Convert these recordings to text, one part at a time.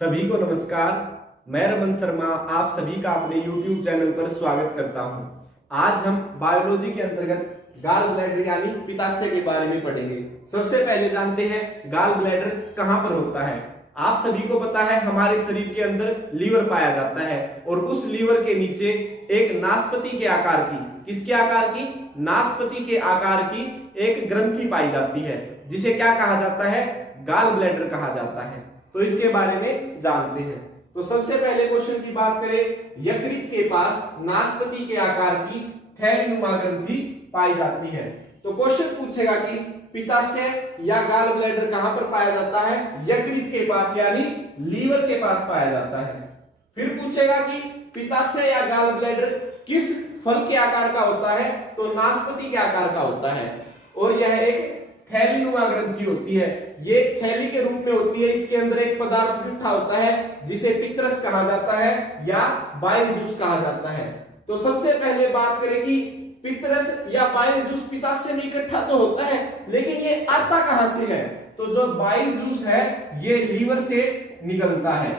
सभी को नमस्कार। मैं रमन शर्मा आप सभी का अपने YouTube चैनल पर स्वागत करता हूं। आज हम बायोलॉजी के अंतर्गत गाल ब्लैडर यानी पित्ताशय के बारे में पढ़ेंगे। सबसे पहले जानते हैं गाल ब्लैडर कहां पर होता है। आप सभी को पता है हमारे शरीर के अंदर लीवर पाया जाता है और उस लीवर के नीचे एक नाशपाती के आकार की, किसके आकार की, नाशपाती के आकार की एक ग्रंथि पाई जाती है जिसे क्या कहा जाता है, गाल ब्लैडर कहा जाता है। तो इसके बारे में जानते हैं। तो सबसे पहले क्वेश्चन की बात करें, यकृत के पास नाशपाती के आकार की थैलीनुमा ग्रंथि पाई जाती है। तो क्वेश्चन पूछेगा कि पित्ताशय या गाल ब्लैडर कहां पर पाया जाता है, यकृत के पास यानी लीवर के पास पाया जाता है। फिर पूछेगा कि पित्ताशय या गाल ब्लैडर किस फल के आकार का होता है, तो नाशपाती के आकार का होता है और यह एक थैलीनुमा ग्रंथि होती है। ये थैली के रूप में होती है, इसके अंदर एक पदार्थ इकट्ठा होता है जिसे पित्रस कहा जाता है या बाइल जूस कहा जाता है। तो सबसे पहले बात करें कि पित्रस या बाइल जूस पित्ताशय में इकट्ठा तो होता है, लेकिन ये आता कहां से है, तो जो बाइल जूस है ये लीवर से निकलता है।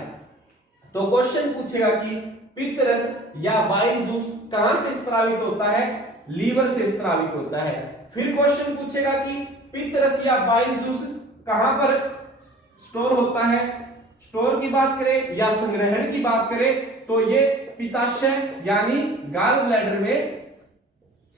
तो क्वेश्चन पूछेगा कि पित्रस या बाइल जूस कहां से स्रावित होता है, लीवर से स्रावित होता है। फिर क्वेश्चन पूछेगा कि पित्रस या बाइल जूस कहां पर स्टोर होता है। स्टोर की बात करें या संग्रहण की बात करें तो ये पित्ताशय यानी गाल ब्लैडर में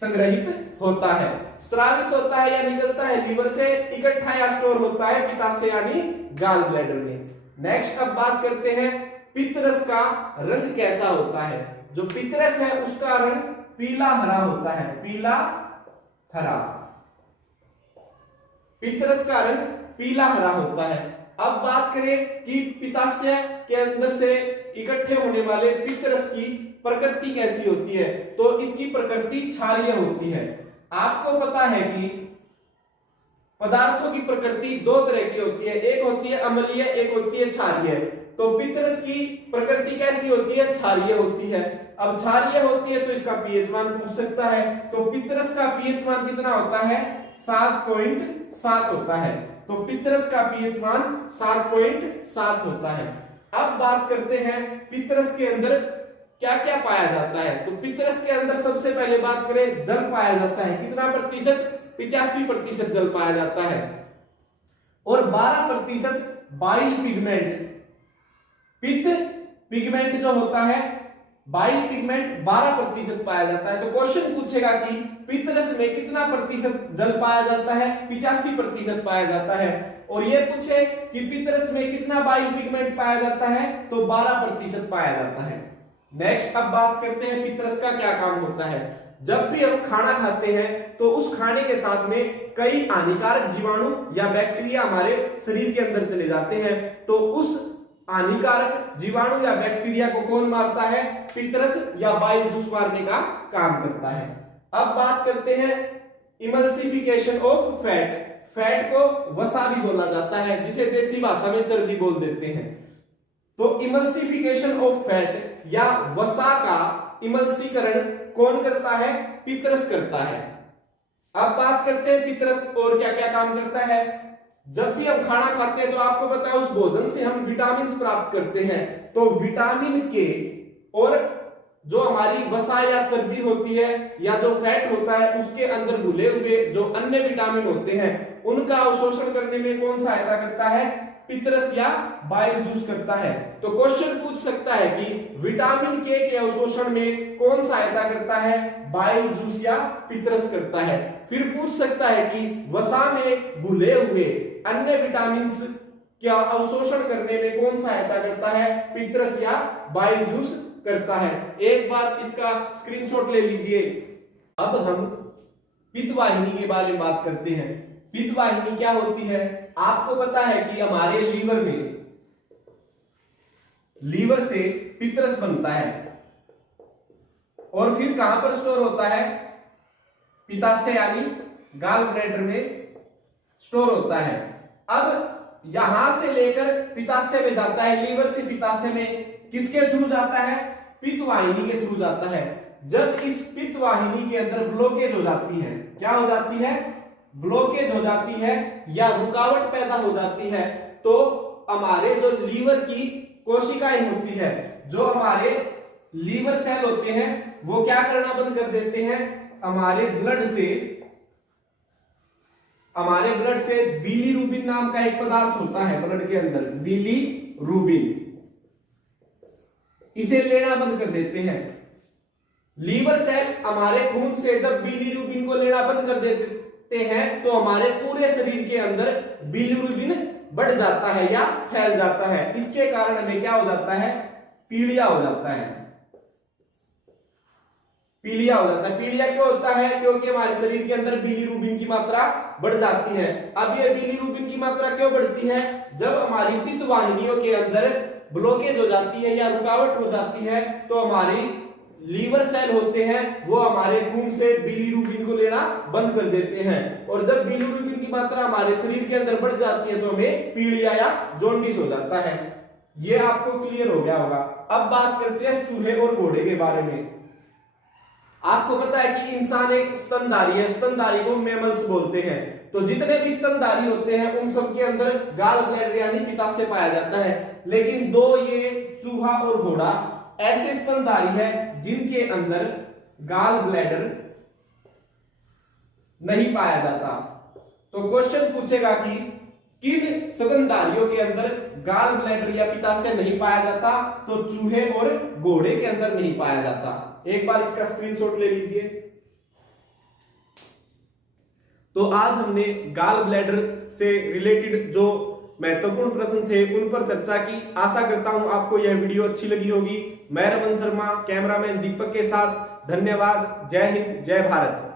संग्रहित होता है। स्रावित होता है या निकलता है लीवर से, इकट्ठा या स्टोर होता है पित्ताशय यानी गाल ब्लैडर में। नेक्स्ट अब बात करते हैं पित्रस का रंग कैसा होता है। जो पित्रस है उसका रंग पीला हरा होता है, पीला हरा। पित्रस का रंग पीला हरा होता है। अब बात करें कि पित्ताशय के अंदर से इकट्ठे होने वाले पित्रस की प्रकृति कैसी होती है, तो इसकी प्रकृति क्षारीय होती है। आपको पता है कि पदार्थों की प्रकृति दो तरह की होती है, एक होती है अम्लीय, एक होती है क्षारीय। तो पित्रस की प्रकृति कैसी होती है, क्षारीय होती है। अब क्षारीय होती है तो इसका पीएच मान पूछ सकता है। तो पित्रस का पीएच मान कितना होता है, 7.7 होता है। तो पित्रस का पीएच मान 7.7 होता है। अब बात करते हैं पित्रस के अंदर क्या क्या पाया जाता है। तो पित्रस के अंदर सबसे पहले बात करें, जल पाया जाता है। कितना प्रतिशत, 85% जल पाया जाता है और 12% बाइल पिगमेंट। पित्त पिगमेंट जो होता है, बाइल पिगमेंट 12% पाया जाता है। तो क्वेश्चन पूछेगा कि पित्रस में कितना प्रतिशत जल पाया जाता है, 85% पाया जाता है। और ये पूछे कि पित्रस में कितना बाइल पिगमेंट पाया जाता है, तो 12% पाया जाता है। नेक्स्ट अब बात करते हैं पित्रस का क्या काम होता है। जब भी हम खाना खाते हैं तो उस खाने के साथ में कई हानिकारक जीवाणु या बैक्टीरिया हमारे शरीर के अंदर चले जाते हैं। तो उस हानिकारक जीवाणु या बैक्टीरिया को कौन मारता है, पित्रस या बाइल जूस मारने का काम करता है। अब बात करते हैं इमल्सिफिकेशन ऑफ फैट। फैट को वसा भी बोला जाता है, जिसे देसी भाषा में चर्बी बोल देते हैं। तो इमल्सिफिकेशन ऑफ फैट या वसा का इमल्सीकरण कौन करता है, पित्रस करता है। अब बात करते हैं पित्रस और क्या क्या काम करता है। जब भी हम खाना खाते हैं तो आपको पता है उस भोजन से हम विटामिन प्राप्त करते हैं। तो विटामिन के और जो हमारी वसा या चर्बी होती है या जो फैट होता है उसके अंदर घुले हुए जो अन्य विटामिन होते हैं उनका अवशोषण करने में कौन सहायता करता है, पित्रस या बाइल जूस करता है। तो क्वेश्चन पूछ सकता है कि विटामिन के अवशोषण में कौन सहायता करता है, बाइल जूस या पित्रस करता है। फिर पूछ सकता है कि वसा में घुले हुए अन्य विटामिन क्या अवशोषण करने में कौन सहायता करता है, पित्रस या बाइल जूस करता है। एक बार इसका स्क्रीनशॉट ले लीजिए। अब हम पित्तवाहिनी के बारे में बात करते हैं। पित्तवाहिनी क्या होती है, आपको पता है कि हमारे लीवर में, लीवर से पित्रस बनता है और फिर कहां पर स्टोर होता है, पित्ताशय यानी गाल ब्लैडर में स्टोर होता है। अब यहां से लेकर पित्ताशय में जाता है, लीवर से पित्ताशय में किसके थ्रू जाता है, पित्तवाहिनी के थ्रू जाता है। जब इस पित्तवाहिनी के अंदर ब्लॉकेज हो जाती है, क्या हो जाती है, ब्लॉकेज हो जाती है या रुकावट पैदा हो जाती है, तो हमारे जो लीवर की कोशिकाएं होती है, जो हमारे लीवर सेल होते हैं, वो क्या करना बंद कर देते हैं, हमारे ब्लड से बिलीरुबिन नाम का एक पदार्थ होता है ब्लड के अंदर, बिलीरुबिन, इसे लेना बंद कर देते हैं। लीवर सेल हमारे खून से जब बिलीरुबिन को लेना बंद कर देते हैं तो हमारे पूरे शरीर के अंदर बिलीरुबिन बढ़ जाता है या फैल जाता है। इसके कारण हमें क्या हो जाता है, पीलिया हो जाता है। पीलिया हो जाता है। पीलिया क्यों होता है, क्योंकि हमारे शरीर के अंदर बिलीरुबिन की मात्रा बढ़ जाती है। अब ये बिलीरुबिन की मात्रा क्यों बढ़ती है, जब हमारी पित्त वाहिनियों के अंदर ब्लॉकेज हो जाती है या रुकावट हो जाती है तो हमारी लीवर सेल होते हैं वो हमारे खून से बिलीरुबिन को लेना बंद कर देते हैं, और जब बिलीरुबिन की मात्रा हमारे शरीर के अंदर बढ़ जाती है तो हमें पीलिया या जॉन्डिस हो जाता है। ये आपको क्लियर हो गया होगा। अब बात करते हैं चूहे और घोड़े के बारे में। आपको पता है कि इंसान एक स्तनधारी है, स्तनधारी को मैमल्स बोलते हैं। तो जितने भी स्तनधारी होते हैं उन सब के अंदर गाल ब्लैडर यानी पित्ताशय पाया जाता है, लेकिन दो ये चूहा और घोड़ा ऐसे स्तनधारी है जिनके अंदर गाल ब्लैडर नहीं पाया जाता। तो क्वेश्चन पूछेगा कि किन स्तनधारियों के अंदर गाल ब्लैडर या पित्ताशय नहीं पाया जाता, तो चूहे और घोड़े के अंदर नहीं पाया जाता। एक बार इसका स्क्रीनशॉट ले लीजिए। तो आज हमने गाल ब्लैडर से रिलेटेड जो महत्वपूर्ण प्रश्न थे उन पर चर्चा की। आशा करता हूं आपको यह वीडियो अच्छी लगी होगी। मैं रमन शर्मा, कैमरामैन दीपक के साथ। धन्यवाद। जय हिंद, जय भारत।